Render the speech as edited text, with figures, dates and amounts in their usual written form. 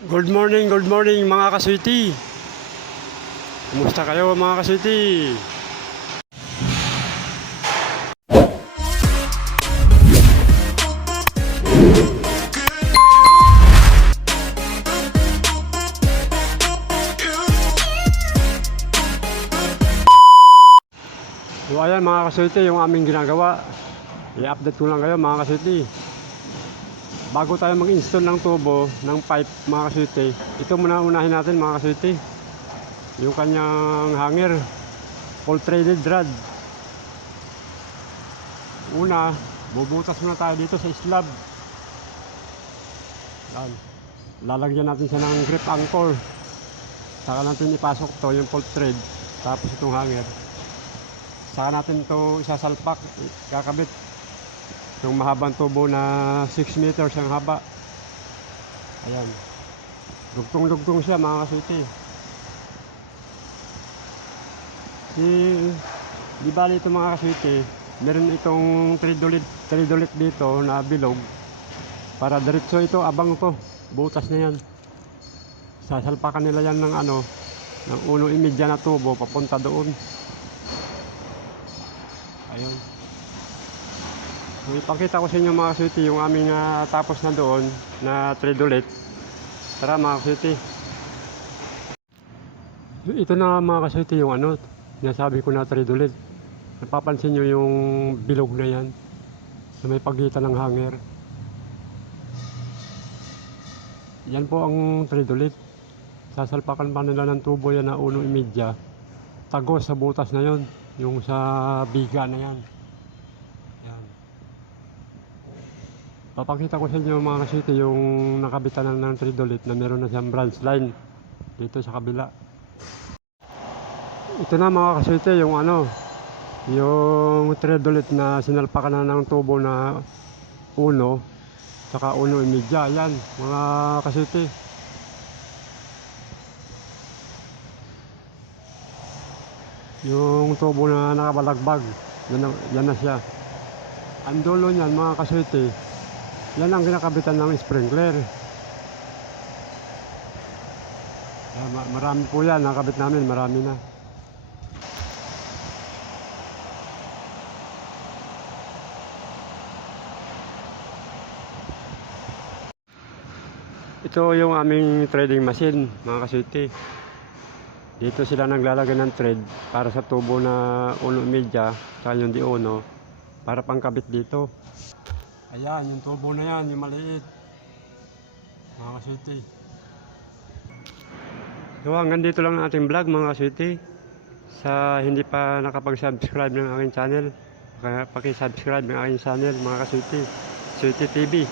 Good morning mga kaswiti. Kumusta kayo mga kaswiti? So ayan mga kaswiti, yung aming ginagawa. I-update ko lang kayo mga kaswiti. Bago tayo mag-install ng tubo ng pipe mga kaswiti, ito muna unahin natin mga kaswiti, yung kanyang hanger, full threaded rod. Una, bubutas muna tayo dito sa slab. Yan. Lalagyan natin siya ng grip anchor, saka natin ipasok to yung full thread, tapos itong hanger, saka natin to isasalpak, kakabit yung mahabang tubo na 6 meters ang haba. Ayan, dugtong-dugtong siya mga kaswiti. Di bali ito mga kaswiti, meron itong tridolit dito na bilog, para diretso ito, abang to, butas na yan. Sasalpakan nila yan ng ng 1.5 na tubo papunta doon. Ayun. So, ipakita ko sa inyo mga kaswiti yung aming tapos na doon na tridolit. Tara mga kaswiti. Ito na mga kaswiti yung nasabi ko na tridolit. Napapansin nyo yung bilog na yan na may pagitan ng hanger. Yan po ang tridolit. Sasalpakan pa nila ng tubo yan na 1.5. Tagos sa butas na yon, yung sa biga na yan. Yan. Papakita ko sa inyo mga kaswiti yung nakabitan ng tridolit na meron na siyang branch line dito sa kabila. Ito na mga kaswiti yung yung tridolit na sinalpakan na ng tubo na 1 saka 1.5. Yan mga kaswiti. Yung tubo na nakabalagbag, yan na siya. Ang dulo niyan mga kaswiti, yan ang kinakabitan ng sprinkler. Marami po yan, nakabit namin, marami na. Ito yung aming threading machine mga kaswiti. Dito sila naglalagay ng thread para sa tubo na 1.5 saka yung di 1 para pangkabit dito. Ayan yung tubo na yan, yung maliit mga kaswiti. So hanggang dito lang ang ating vlog mga kaswiti. Sa hindi pa nakapag-subscribe ng aking channel, paki-subscribe ng aking channel mga kaswiti, Switi TV.